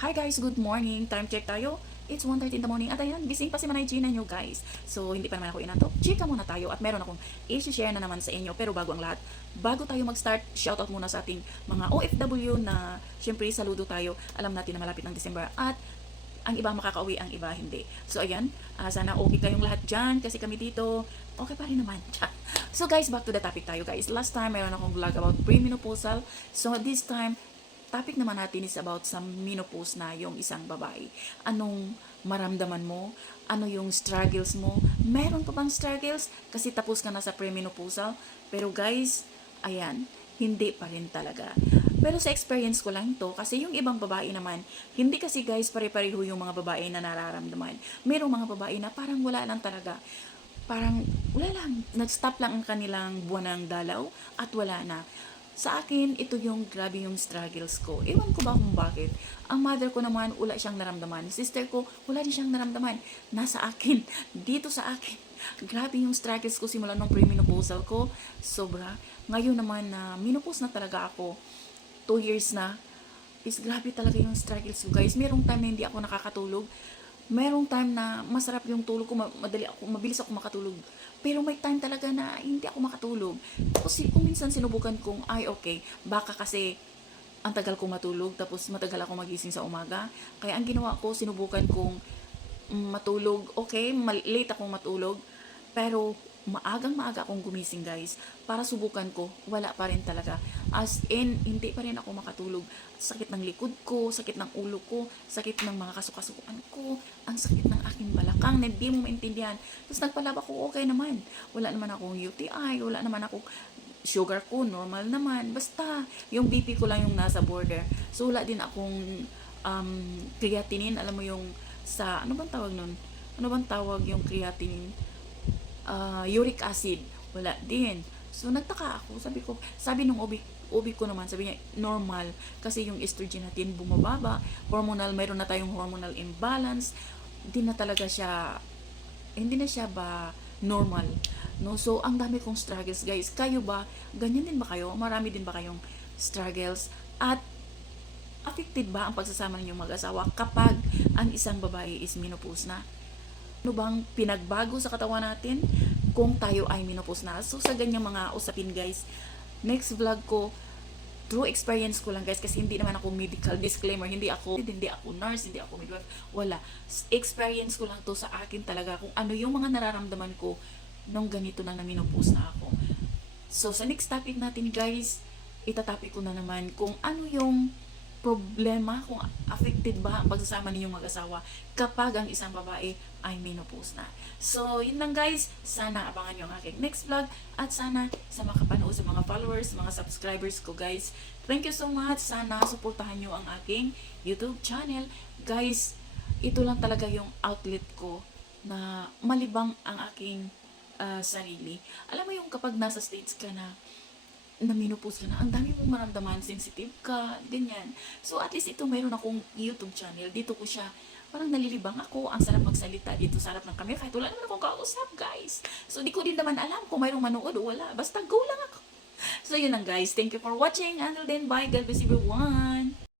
Hi guys, good morning. Time check tayo. It's 1:30 in the morning. At ayan, gising pa si Manay Gina nyo guys. So, hindi pa naman ako inato. Chika muna tayo at meron akong i-share na naman sa inyo. Pero bago ang lahat, bago tayo mag-start, shoutout muna sa ating mga OFW na syempre saludo tayo. Alam natin na malapit ng December at ang iba makakauwi, ang iba hindi. So, ayan, sana okay kayong lahat dyan kasi kami dito, okay pa rin naman. So, guys, back to the topic tayo guys. Last time, meron akong vlog about premenopausal. So, this time, topic naman natin is about sa menopause na yung isang babae. Anong maramdaman mo? Ano yung struggles mo? Meron pa bang struggles? Kasi tapos ka na sa premenopausal. Pero guys, ayan, hindi pa rin talaga. Pero sa experience ko lang to, kasi yung ibang babae naman, hindi kasi guys pare-pareho yung mga babae na nararamdaman. Merong mga babae na parang wala lang talaga. Parang wala lang, nag-stop lang ang kanilang buwan ng dalaw at wala na. Sa akin, ito yung grabe yung struggles ko. Ewan ko ba kung bakit. Ang mother ko naman, wala siyang naramdaman. Sister ko, wala din siyang naramdaman. Nasa akin, dito sa akin. Grabe yung struggles ko simula nung premenopausal ko. Sobra. Ngayon naman na menopause na talaga ako. 2 years na. Is grabe talaga yung struggles ko guys. Merong time na hindi ako nakakatulog. Merong time na masarap yung tulog ko, mabilis ako makatulog. Pero may time talaga na hindi ako makatulog. Tapos kung minsan sinubukan kong, ay okay, baka kasi ang tagal ko matulog, tapos matagal ako magising sa umaga. Kaya ang ginawa ko, sinubukan kong matulog. Okay, late akong matulog. Pero maagang-maaga akong gumising guys para subukan ko, wala pa rin talaga, as in hindi pa rin ako makatulog. Sakit ng likod ko, sakit ng ulo ko, sakit ng mga kasukasuan ko, ang sakit ng aking balakang na hindi mo maintindihan. Tapos nagpalab ako, okay naman, wala naman akong UTI, wala naman akong sugar ko, normal naman, basta yung BP ko lang yung nasa border. So wala din akong creatinine, alam mo yung sa, ano bang tawag nun? Ano bang tawag yung creatinine? Uric acid, wala din. So nagtaka ako, sabi nung OB ko naman, sabi niya normal kasi yung estrogen natin bumababa, hormonal, mayroon na tayong hormonal imbalance, hindi na siya ba normal, no? So ang dami kong struggles guys. Kayo ba, ganyan din ba kayo? Marami din ba kayong struggles? At affected ba ang pagsasama ninyong mag-asawa kapag ang isang babae is menopause na? Ano bang pinagbago sa katawan natin kung tayo ay menopause na? So sa ganyang mga usapin guys, next vlog ko, true experience ko lang guys, kasi hindi naman ako medical, disclaimer, hindi ako nurse, hindi ako midwife, wala. Experience ko lang to sa akin talaga kung ano yung mga nararamdaman ko nung ganito na menopause na ako. So sa next topic natin guys, itatopic ko na naman kung ano yung problema, kung affected ba ang pagsasama ninyong mag-asawa kapag ang isang babae ay menopause na. So, yun lang guys. Sana abangan nyo ang aking next vlog at sana sa mga kapanood, sa mga followers, mga subscribers ko guys. Thank you so much. Sana suportahan nyo ang aking YouTube channel. Guys, ito lang talaga yung outlet ko na malibang ang aking sarili. Alam mo yung kapag nasa stage ka na menopause ka na, ang dami mong maramdaman, sensitive ka, ganyan. So, at least ito, mayroon akong YouTube channel. Dito ko siya, parang nalilibang ako. Ang sarap magsalita dito sa harap ng camera. Kahit wala naman akong kausap, guys. So, di ko din naman alam kung mayroong manood o wala. Basta go lang ako. So, yun lang, guys. Thank you for watching. Until then, bye. God bless everyone.